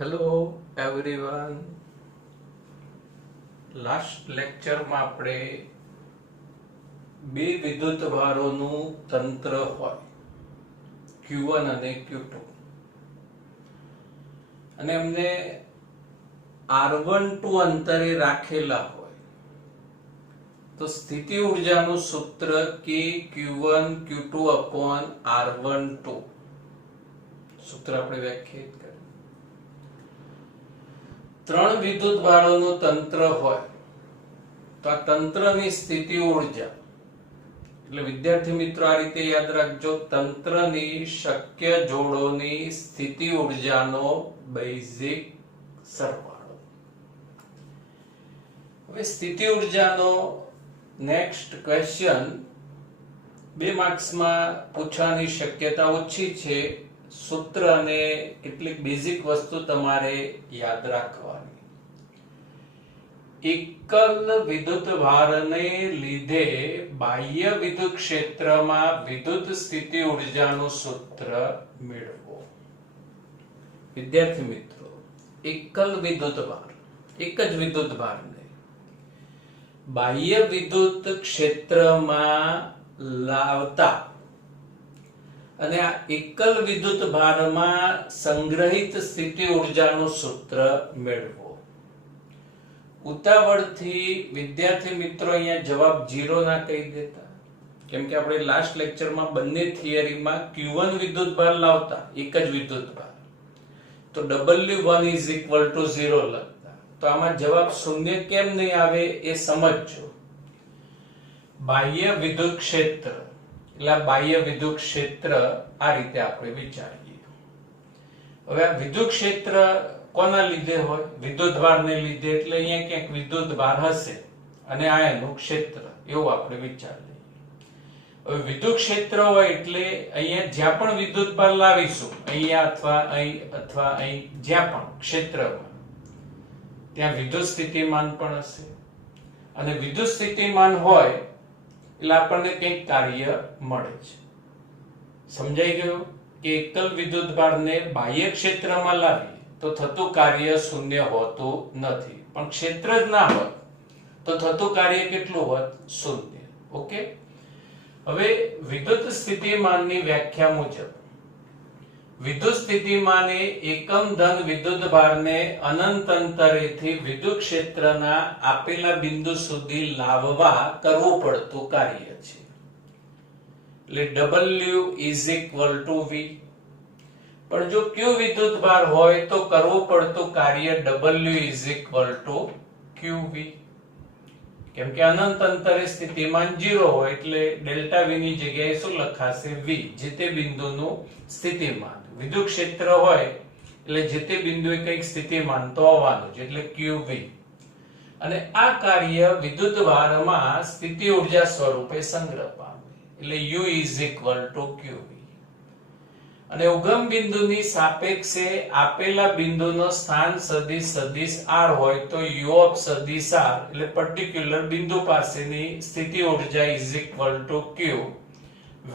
Hello everyone. Last લેક્ચરમાં આપણે બે વિદ્યુત ભારોનું તંત્ર હોય Q1 અને Q2 અને એમને R12 અંતરે રાખેલા હોય તો સ્થિતિ ઊર્જાનું સૂત્ર કે Q1 Q2 upon R12 સૂત્ર આપણે વ્યાખ્યાયિત કર્યું. ત્રણ વિદ્યુત ભારોનું તંત્ર હોય તો આ તંત્રની સ્થિતિ ઊર્જા એટલે વિદ્યાર્થી મિત્રો આ રીતે યાદ રાખજો, તંત્રની શક્ય જોડોની સ્થિતિ ઊર્જાનો બેઝિક સરવાળો. હવે સ્થિતિ ઊર્જાનો નેક્સ્ટ ક્વેશ્ચન 2 માર્ક્સમાં પૂછવાની શક્યતા ઓછી છે. સૂત્ર અને કેટલીક બેઝિક વસ્તુ તમારે યાદ રાખવાની. એકલ વિદ્યુત ભારને લીધે બાહ્ય વિદ્યુત ક્ષેત્રમાં વિદ્યુત સ્થિતિ ઊર્જાનું સૂત્ર મેળવો. વિદ્યાર્થી મિત્રો, એકલ વિદ્યુત ભાર, એક જ વિદ્યુત ભારને બાહ્ય વિદ્યુત ક્ષેત્રમાં લાવતા અને આ એકલ વિદ્યુત ભારમાં સંગ્રહિત સ્થિતિ ઊર્જાનું સૂત્ર મેળવો. ઉતાવળથી વિદ્યાર્થી મિત્રો અહીંયા જવાબ 0 ના કહી દેતા, કેમ કે આપણે લાસ્ટ લેક્ચરમાં બંને થિયરીમાં Q1 વિદ્યુત ભાર લાવતા, એક જ વિદ્યુત ભાર, તો W1 = 0 લખતા. તો આમાં જવાબ 0 કેમ નહીં આવે એ સમજજો. બાહ્ય વિદ્યુત ક્ષેત્ર એટલે બાહ્ય વિદ્યુત ક્ષેત્ર આ રીતે આપણે વિચારીએ. હવે આ વિદ્યુત ક્ષેત્ર કોના લીધે હોય? વિદ્યુતભારને લીધે. એટલે અહીંયા ક્યાંક વિદ્યુતભાર હશે અને આ એનું ક્ષેત્ર, એવું આપણે વિચારીએ. હવે વિદ્યુત ક્ષેત્ર હોય એટલે અહીંયા જ્યાં પણ વિદ્યુતભાર લાવીશું, અહીંયા અથવા અહીં જ્યાં પણ ક્ષેત્રમાં, ત્યાં વિદ્યુત સ્થિતિમાન પણ હશે. અને વિદ્યુત સ્થિતિમાન હોય એટલે આપણને કંઈક કાર્ય મળે છે. સમજાઈ ગયું કે એકલ વિદ્યુત ભારને બાહ્ય ક્ષેત્રમાં લાવીએ તો થતું કાર્ય શૂન્ય હોતું નથી, પણ ક્ષેત્ર જ ના હોય તો થતું કાર્ય કેટલું હોત? શૂન્ય. ઓકે. હવે વિદ્યુત સ્થિતિમાનની વ્યાખ્યા મુજબ વિદ્યુત સ્થિતિમાન એ એકમ ધન વિદ્યુત ભારને અનંત અંતરેથી વિદ્યુત ક્ષેત્રના આપેલા બિંદુ સુધી લાવવા કરવું પડતું કાર્ય છે. એટલે W = V. પણ જો Q વિદ્યુત ભાર હોય તો કરવું પડતું કાર્ય W = QV. કેમ કે અનંત અંતરે સ્થિતિમાન 0 હોય એટલે ડેલ્ટા V ની જગ્યાએ શું લખાશે? V, જે તે બિંદુનું સ્થિતિમાન. વિદ્યુત ક્ષેત્ર હોય એટલે જે તે બિંદુએ કંઈક સ્થિતિમાન તો હોવાનું જ, એટલે QV. અને આ કાર્ય વિદ્યુત ભારમાં સ્થિતિ ઊર્જા સ્વરૂપે સંગ્રહ પામે, એટલે U = QV. અને ઉગમ બિંદુની સાપેક્ષે આપેલા બિંદુનો સ્થાન સદિશ R હોય તો U of સદિશ R એટલે પર્ટિક્યુલર બિંદુ પાસેની સ્થિતિ ઊર્જા = Q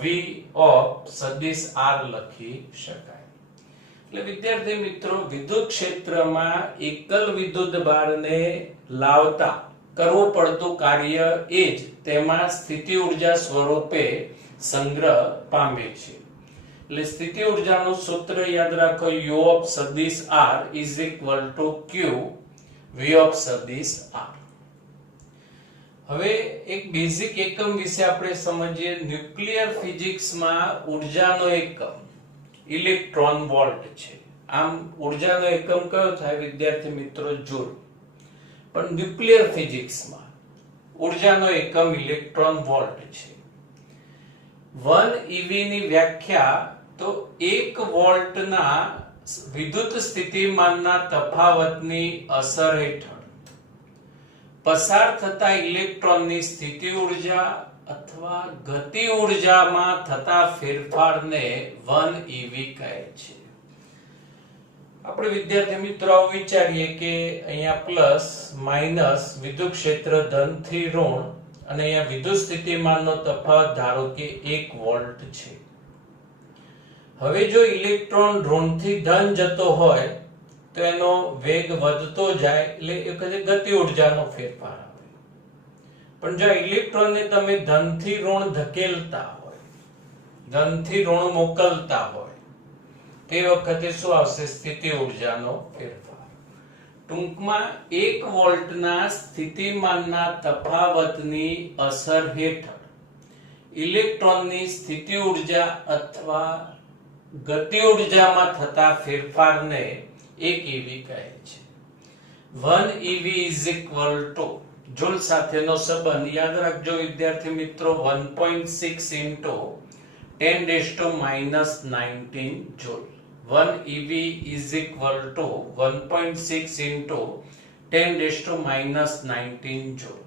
V of સદિશ R લખી શકાય. એટલે વિદ્યાર્થી મિત્રો, વિદ્યુત ક્ષેત્રમાં એકલ વિદ્યુત ભારને લાવતા કરવું પડતું કાર્ય એ જ તેમાં સ્થિતિ ઊર્જા સ્વરૂપે સંગ્રહ પામે છે. એટલે સ્થિતિ ઊર્જાનું સૂત્ર યાદ રાખો, U of સદિશ R = Q V of સદિશ R. હવે એક બેઝિક એકમ વિશે આપણે સમજીએ. ન્યુક્લિયર ફિઝિક્સમાં ઉર્જાનો એકમ ઇલેક્ટ્રોન વોલ્ટ છે. આમ ઉર્જાનો એકમ કયો થાય વિદ્યાર્થી મિત્રો? જૂલ. પણ ન્યુક્લિયર ફિઝિક્સમાં ઉર્જાનો એકમ ઇલેક્ટ્રોન વોલ્ટ છે. 1 eV ની વ્યાખ્યા તો 1 વોલ્ટના વિદ્યુત સ્થિતિમાનના તફાવતની અસર હેઠળ પસાર થતા ઇલેક્ટ્રોનની સ્થિતિ ઊર્જા અથવા ગતિ ઊર્જામાં થતા ફેરફારને 1 eV કહે છે. આપણે વિદ્યાર્થી મિત્રો વિચારીએ કે અહીંયા પ્લસ માઇનસ વિદ્યુત ક્ષેત્ર ધન થી ઋણ અને અહીંયા વિદ્યુત સ્થિતિમાનનો તફાવત ધારો કે 1 વોલ્ટ છે. હવે જો ઇલેક્ટ્રોન ઋણથી ધન જતો હોય તો એનો વેગ વધતો જાય એટલે એ કહે ગતિ ઉર્જાનો ફેરફાર આવે. પણ જો ઇલેક્ટ્રોનને તમે ધનથી ઋણ ધકેલતા હોય, ધનથી ઋણ મોકલતા હોય, તે વખતે શું આવશે? સ્થિતિ ઉર્જાનો ફેરફાર. ટૂંકમાં 1 વોલ્ટના સ્થિતિમાનના તફાવતની અસર હેઠળ ઇલેક્ટ્રોનની સ્થિતિ ઉર્જા અથવા ગતિ ઉર્જામાં થતા ફેરફારને 1 eV કહે છે. 1 eV is equal to joule સાથેનો સંબંધ યાદ રાખજો વિદ્યાર્થી મિત્રો, 1.6 into 10⁻⁻19 joule. 1 eV is equal to 1.6 into 10⁻⁻19 joule.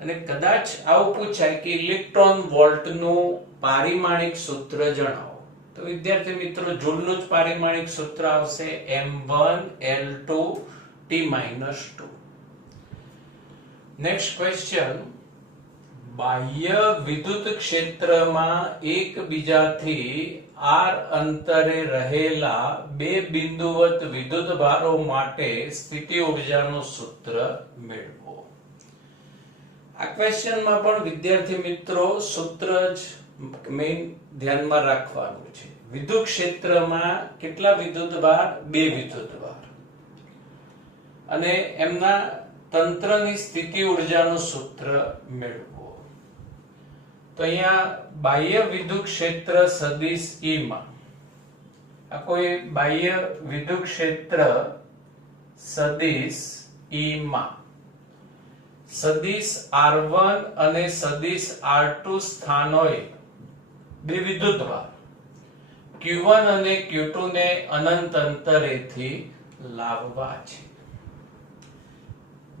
અને કદાચ આવું પૂછાય કે ઇલેક્ટ્રોન વોલ્ટનું પારિમાણિક સૂત્ર જણાવો, તો વિદ્યાર્થી મિત્રો જૂલનું જ પારિમાણિક સૂત્ર આવશે m1L2T-2. નેક્સ્ટ ક્વેશ્ચન, બાહ્ય વિદ્યુત ક્ષેત્રમાં એકબીજાથી r અંતરે રહેલા બે બિંદુવત વિદ્યુત ભારો માટે સ્થિતિ ઉર્જાનું સૂત્ર મેળવો. આ ક્વેશ્ચનમાં પણ વિદ્યાર્થી મિત્રો સૂત્ર જ મેઇન ધ્યાનમાં રાખવાનું છે. વિદ્યુત ક્ષેત્રમાં કેટલા વિદ્યુત ભાર? બે વિદ્યુત ભાર, અને એમના તંત્રની સ્થિતિ ઉર્જાનું સૂત્ર મેળવો. તો અહીંયા બાહ્ય વિદ્યુત ક્ષેત્ર સદિશ E માં આ કોઈ બાહ્ય વિદ્યુત ક્ષેત્ર સદિશ E માં સદિશ R1 અને સદિશ R2 સ્થાનોએ બે વિદ્યુતભાર Q1 અને Q2 ને અનંત અંતરેથી લાવવા છે.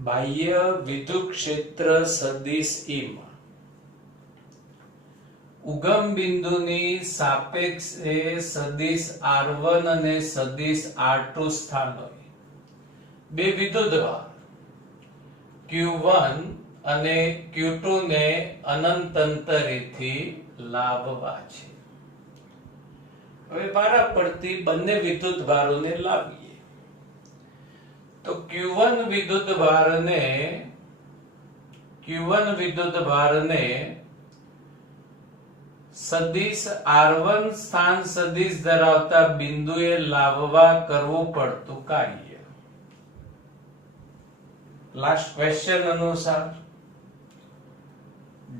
બાહ્ય વિદ્યુત ક્ષેત્ર સદિશ E માં ઉગમ બિંદુની સાપેક્ષે સદિશ R1 અને સદિશ R2 સ્થાનોએ બે વિદ્યુતભાર Q1 અને Q2 ને અનંત અંતરેથી લાવવા છે. હવે વારા પડતી બંને વિદ્યુતભારોને લાવીએ. તો Q1 વિદ્યુતભારને સદિશ R1 સ્થાન સદિશ ધરાવતા બિંદુએ લાવવા કરવું પડતું કાર્ય. લાસ્ટ ક્વેશ્ચન અનુસાર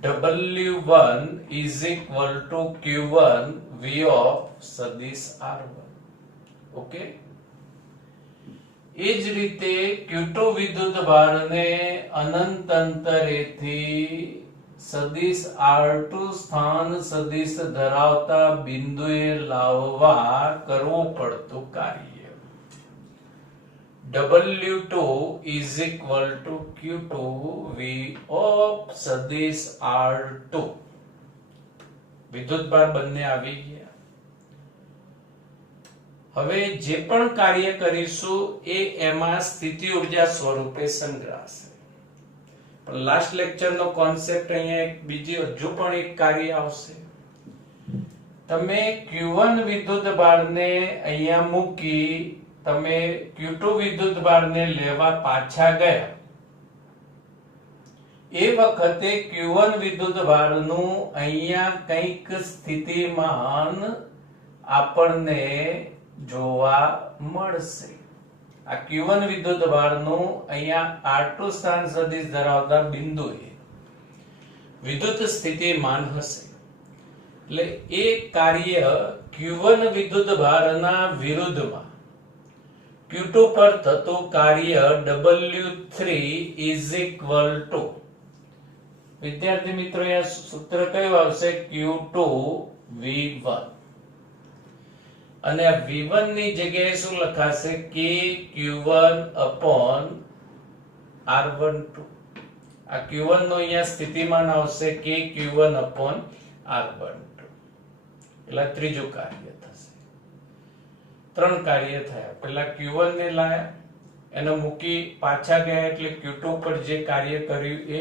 W1 is equal to Q1 V of સદિશ R1. ઓકે, એ જ રીતે Q2 વિદ્યુતભારને અનંત અંતરેથી સદિશ R2 સ્થાન સદિશ ધરાવતા બિંદુએ લાવવા કરવું પડતું કાર્ય. W2 is equal to Q2 V of સદિશ R2. વિદ્યુતભાર બંને આવી ગયા. હવે જે પણ કાર્ય કરીશું એ એમાં સ્થિતિ ઉર્જા સ્વરૂપે સંગ્રહાશે. પણ લાસ્ટ લેક્ચરનો કોન્સેપ્ટ અહીંયા એક બીજી હજુ પણ એક કાર્ય આવશે. તમે Q1 વિદ્યુતભારને અહીંયા મૂકી તમે Q2 વિદ્યુતભારને લેવા પાછા ગયા, એ વખતે Q1 વિદ્યુતભારનું અહીંયા કંઈક સ્થિતિમાન આપણને જોવા મળશે. આ Q1 વિદ્યુતભારનું અહીંયા R2 સ્થાન સદિશ ધરાવતા બિંદુએ વિદ્યુત સ્થિતિમાન હશે. એટલે એ કાર્ય Q1 વિદ્યુતભારના વિરુદ્ધમાં Q2 પર થતું કાર્ય W3 is equal to, વિદ્યાર્થી મિત્રો અહીંયા સૂત્ર કયું આવશે? Q2 V1. અને આ V1 ની જગ્યાએ શું લખાશે? K Q1 upon R12. આ Q1 નો અહીંયા સ્થિતિમાન આવશે K Q1 upon R12. એટલે ત્રીજું કાર્ય થશે. ત્રણ કાર્ય થયા. પહેલા Q1 ને લાયા, એને મૂકી પાછા ગયા એટલે Q2 પર જે કાર્ય કર્યું એ.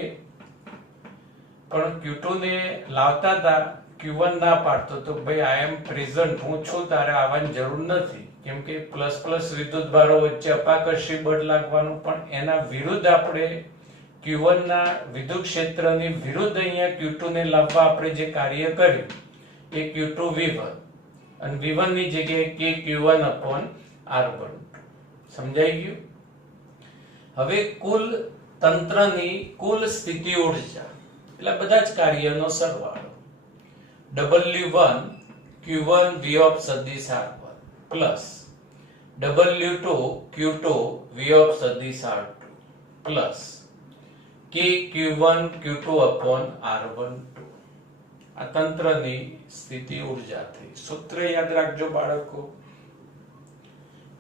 પણ Q2 ને લાવતા હતા Q1 ના પાડતો તો ભાઈ આઈ એમ પ્રેઝન્ટ, હું છું, તારે આવવાની જરૂર નથી. કેમ કે પ્લસ પ્લસ વિદ્યુતભારો વચ્ચે અપાકર્ષી બળ લાગવાનું, પણ એના વિરુદ્ધ આપણે Q1 ના વિદ્યુત ક્ષેત્રની વિરુદ્ધ અહીંયા Q2 ને લાવવા આપણે જે કાર્ય કર્યું એ Q2 V1 અને V1 ની જગ્યાએ K Q1/R12. સમજાઈ ગયું? હવે કુલ તંત્રની કુલ સ્થિતિ ઊર્જા એટલે બધા જ કાર્યનો સરવાળો W1 Q1 V of સદિશ R1 plus W2 Q2 V of સદિશ R2 plus K Q1 Q2/R12. આ તંત્રની સ્થિતિ ઊર્જા થઈ. સૂત્ર યાદ રાખજો બાળકો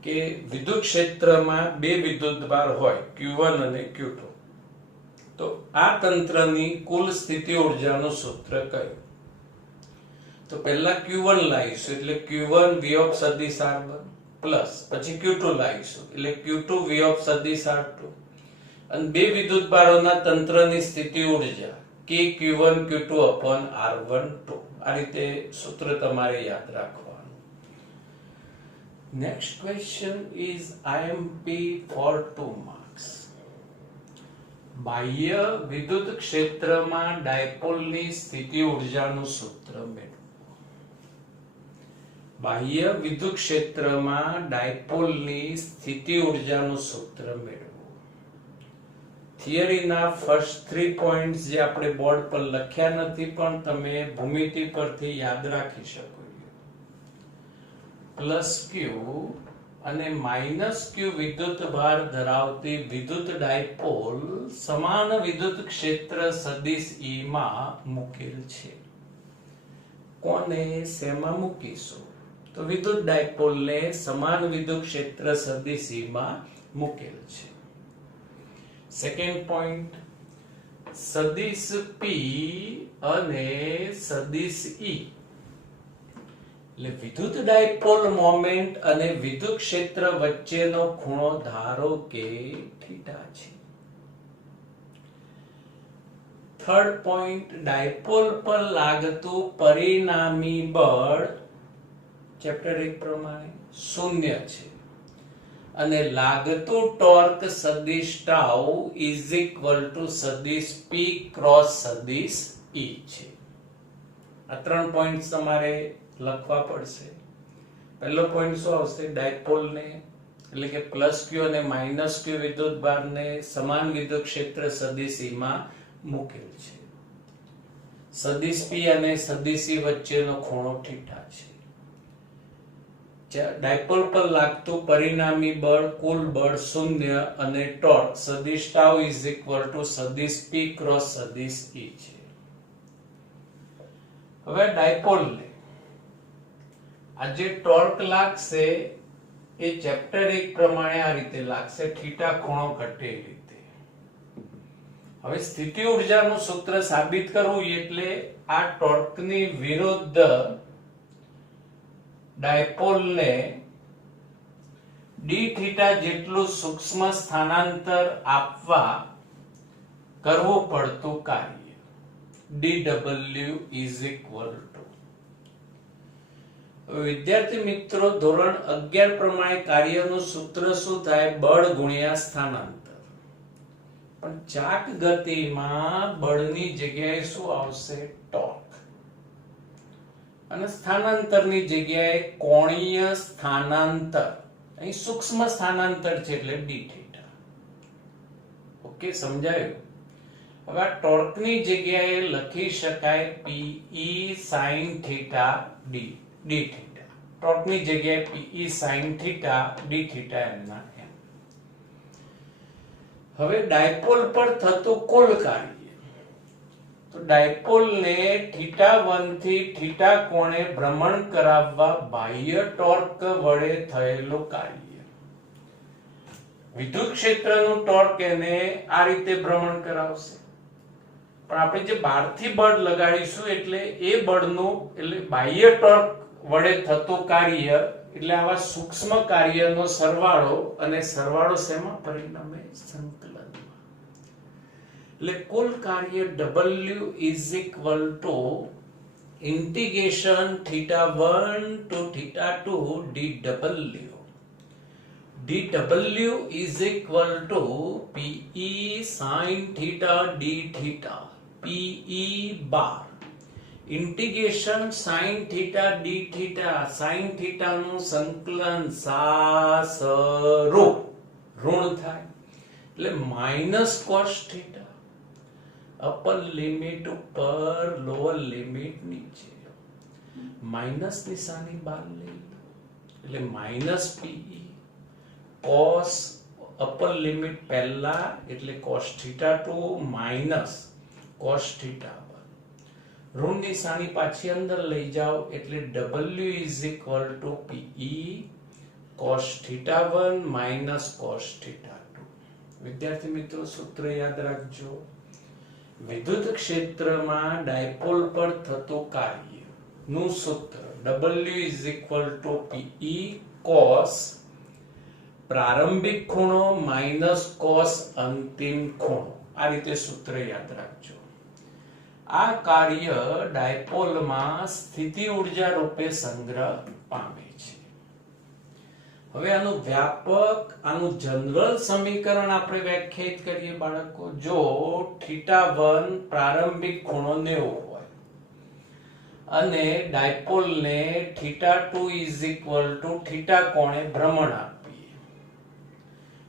કે વિદ્યુત ક્ષેત્રમાં બે વિદ્યુતભાર હોય Q1 અને Q2, તો આ તંત્રની કુલ સ્થિતિ ઊર્જાનું સૂત્ર કયું? તો પહેલા Q1 લાવીશું એટલે Q1 V of સદિશ R1 પ્લસ પછી Q2 લાવીશું એટલે Q2 V of સદિશ R2 અને બે વિદ્યુતભારોના તંત્રની સ્થિતિ ઊર્જા K Q1 Q2/R12. આ રીતે સૂત્ર તમારે યાદ રાખવાનું. Next question is IMP for 2 marks. બાહ્ય વિદ્યુત ક્ષેત્રમાં ડાયપોલની સ્થિતિ ઊર્જાનું સૂત્ર મેળવો. બાહ્ય વિદ્યુત ક્ષેત્રમાં ડાયપોલની સ્થિતિ ઊર્જાનું સૂત્ર મેળવો. થિયરીના ફર્સ્ટ 3 પોઈન્ટ્સ જે આપણે બોર્ડ પર લખ્યા નથી પણ તમે ભૂમિતિ પરથી યાદ રાખી શકો. પ્લસ Q અને માઇનસ Q વિદ્યુતભાર ધરાવતી વિદ્યુત ડાયપોલ સમાન વિદ્યુત ક્ષેત્ર સદિશ E માં મૂકેલ છે. કોને શેમાં મૂકીશું? તો વિદ્યુત ડાયપોલને સમાન વિદ્યુત ક્ષેત્ર સદિશ E માં મૂકેલ છે. સેકન્ડ પોઈન્ટ, સદિશ P અને સદિશ E એટલે વિદ્યુત ડાયપોલ મોમેન્ટ અને વિદ્યુત ક્ષેત્ર વચ્ચેનો ખૂણો ધારો કે થીટા છે. થર્ડ પોઈન્ટ, ડાયપોલ પર લાગતું પરિણામી બળ ચેપ્ટર 1 પ્રમાણે 0 છે અને લાગતું ટોર્ક સદિશ ટાઉ ઇઝ ઇક્વલ ટુ સદિશ P ક્રોસ સદિશ E છે. આ 3 પોઈન્ટ તમારે લખવા પડશે. પહેલો પોઈન્ટ શું આવશે? ડાયપોલને એટલે કે પ્લસ Q અને માઇનસ Q વિદ્યુતભારને સમાન વિદ્યુત ક્ષેત્ર સદિશ E માં મૂકેલ છે. સદિશ P અને સદિશ E વચ્ચેનો ખૂણો થીટા છે. ડાયપોલ પર લાગતું પરિણામી બળ કુલ બળ 0 અને ટોર્ક સદિશ ટાઉ ઇઝ ઇક્વલ ટુ સદિશ P ક્રોસ સદિશ E છે. હવે ડાયપોલને આ જે ટોર્ક લાગશે એ ચેપ્ટર 1 પ્રમાણે આ રીતે લાગશે, થીટા ખૂણો ઘટે એ રીતે. હવે સ્થિતિ ઊર્જાનું સૂત્ર સાબિત કરવું એટલે આ ટોર્કની વિરુદ્ધ ડાયપોલને d થીટા જેટલું સૂક્ષ્મ સ્થાનાંતર આપવા કરવું પડતું કાર્ય dw is equal to. વિદ્યાર્થી મિત્રો, ધોરણ 11 પ્રમાણે કાર્યનું સૂત્ર શું થાય? બળ ગુણ્યા સ્થાનાંતર. પણ ચાક ગતિમાં બળની જગ્યાએ શું આવશે? ટોર્ક. અને સ્થાનાંતરની જગ્યાએ કોણીય સ્થાનાંતર. અહીં સૂક્ષ્મ સ્થાનાંતર છે એટલે d થીટા. ઓકે, સમજાયું? હવે આ ટોર્કની જગ્યાએ લખી શકાય Pe sin theta d theta. ટોર્કની જગ્યાએ Pe sin theta d theta એમના એમ. હવે ડાયપોલ પર થતું કુલ કાર્ય, તો ડાયપોલને θ1 થી θ કોણે ભ્રમણ કરાવવા બાહ્ય ટોર્ક વડે થયેલું કાર્ય. વિદ્યુત ક્ષેત્રનું ટોર્ક એને આ રીતે ભ્રમણ કરાવશે, પણ આપણે જે બહારથી બળ લગાડીશું એટલે એ બળનું એટલે બાહ્ય ટોર્ક વડે થતું કાર્ય એટલે આવા સૂક્ષ્મ કાર્યનો સરવાળો, અને સરવાળો શેમાં પરિણમે? સંકલનમાં. એટલે કુલ કાર્ય W is equal to integration theta1 to theta2 dw. dw is equal to Pe sin theta d theta, Pe bar. Integration sin theta d theta, sin theta નું સંકલન સાસરો ઋણ થાય એટલે minus cos theta, upper limit ઉપર lower limit નીચે, minus નિશાની બહાર લઈ લો એટલે minus Pe cos upper limit પહેલા એટલે cos theta 2 minus cos theta, ઋણ નિશાની પાછી અંદર લઈ જાઓ એટલે W is equal to Pe cos theta 1 minus cos theta 2. વિદ્યાર્થી મિત્રો સૂત્ર યાદ રાખજો. વિદ્યુત ક્ષેત્રમાં ડાયપોલ પર થતું કાર્ય નું સૂત્ર W is equal to Pe cos પ્રારંભિક ખૂણો minus cos અંતિમ ખૂણો. આ રીતે સૂત્ર યાદ રાખજો. આ કાર્ય ડાયપોલમાં સ્થિતિ ઊર્જા રૂપે સંગ્રહ પામે છે. હવે આનું વ્યાપક, આનું જનરલ સમીકરણ આપણે વ્યાખ્યાયિત કરીએ બાળકો. જો θ1 પ્રારંભિક ખૂણો 90 હોય અને ડાયપોલને θ2 is equal to θ કોણે ભ્રમણ આપીએ.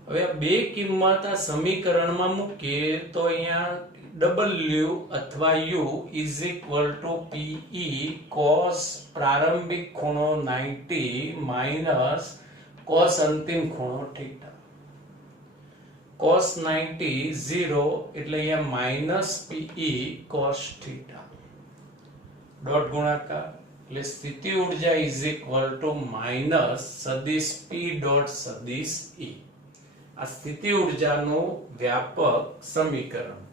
હવે બે કિંમત આ સમીકરણમાં મૂકીએ તો અહીંયા W અથવા U is equal to Pe cos પ્રારંભિક ખૂણો 90 minus cos અંતિમ ખૂણો θ. cos 90 0 એટલે અહીંયા minus Pe cos θ. ડોટ ગુણાકાર એટલે સ્થિતિ ઊર્જા is equal to minus સદિશ P ડોટ સદિશ E. આ સ્થિતિ ઊર્જાનું વ્યાપક સમીકરણ.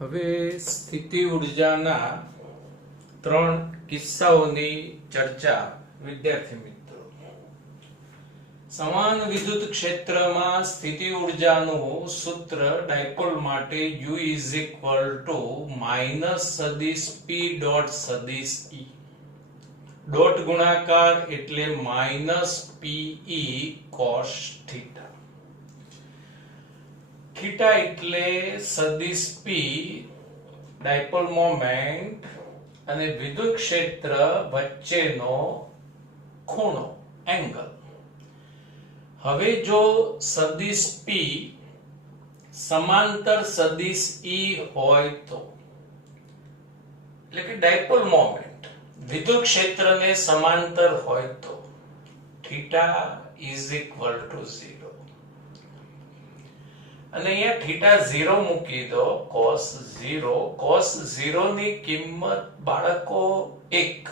હવે સ્થિતિ ઊર્જાના ત્રણ કિસ્સાઓની ચર્ચા. વિદ્યાર્થી મિત્રો, સમાન વિદ્યુત ક્ષેત્રમાં સ્થિતિ ઊર્જાનું સૂત્ર ડાયપોલ માટે U is equal to minus સદિશ P ડોટ સદિશ E. ડોટ ગુણાકાર એટલે minus Pe cos θ. થીટા એટલે સદિશ P, ડાયપોલ મોમેન્ટ અને વિદ્યુત ક્ષેત્ર વચ્ચેનો ખૂણો એંગલ. હવે જો સદિશ P સમાંતર સદિશ E હોય તો, એટલે કે ડાયપોલ મોમેન્ટ વિદ્યુત ક્ષેત્રને સમાંતર હોય તો થીટા is equal to 0. અને અહીંયા થીટા 0 મૂકી દો, cos 0 ની કિંમત બાળકો 1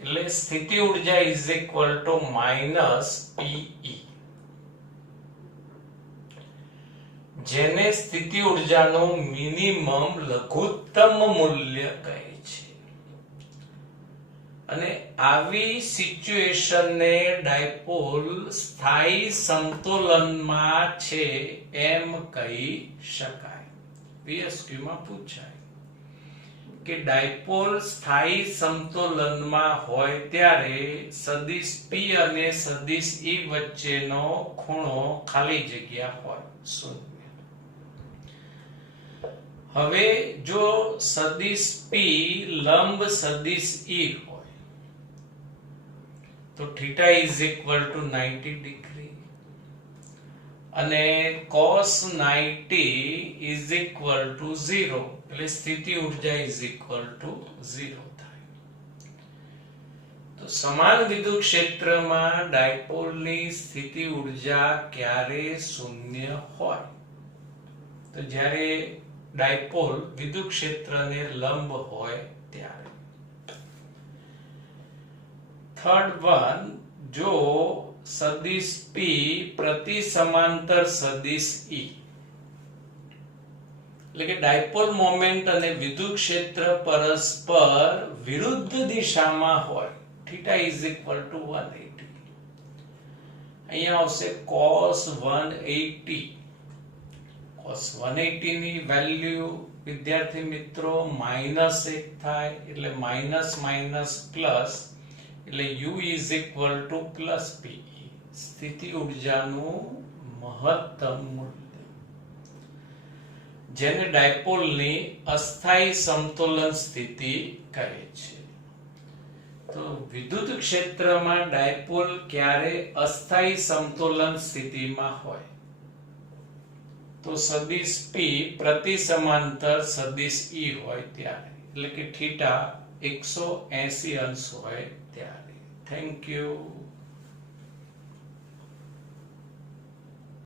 એટલે સ્થિતિ ઊર્જા is equal to minus Pe, જેને સ્થિતિ ઊર્જાનું મિનિમમ લઘુત્તમ મૂલ્ય કહે છે. અને આવી સિચ્યુએશનને ડાયપોલ સ્થાયી સમતોલનમાં છે એમ કહી શકાય. પીએસક્યુ માં પૂછાય કે ડાયપોલ સ્થાયી સમતોલનમાં હોય ત્યારે સદિશ P અને સદિશ E વચ્ચેનો ખૂણો ખાલી જગ્યા હોય 0. હવે જો સદિશ P લંબ સદિશ E હોય તો theta is equal to 90 degree અને cos 90 is equal to 0 એટલે સ્થિતિ ઊર્જા is equal to 0 થાય. તો સમાન વિદ્યુત ક્ષેત્રમાં ડાયપોલની સ્થિતિ ઊર્જા ક્યારે શૂન્ય હોય? તો જ્યારે ડાયપોલ વિદ્યુત ક્ષેત્રને લંબ હોય ત્યારે. થર્ડ વન, જો સદિશ P પ્રતિ સમાંતર સદિશ E, એટલે કે ડાયપોલ મોમેન્ટ અને વિદ્યુત ક્ષેત્ર પરસ્પર વિરુદ્ધ દિશામાં હોય, θ is equal to 180. અહીંયા આવશે cos 180. cos 180 ની વેલ્યુ વિદ્યાર્થી મિત્રો -1 થાય એટલે માઇનસ માઇનસ પ્લસ એટલે U is equal to plus PE, સ્થિતિ ઉર્જાનું મહત્તમ મૂલ્ય, જેને ડાયપોલની અસ્થાયી સમતોલન સ્થિતિ કહે છે. તો વિદ્યુત ક્ષેત્રમાં ડાયપોલ ક્યારે અસ્થાયી સમતોલન સ્થિતિમાં હોય? તો સદિશ P પ્રતિ સમાંતર સદિશ E હોય ત્યારે, એટલે કે θ 180 અંશ હોય ત્યારે. Thank you.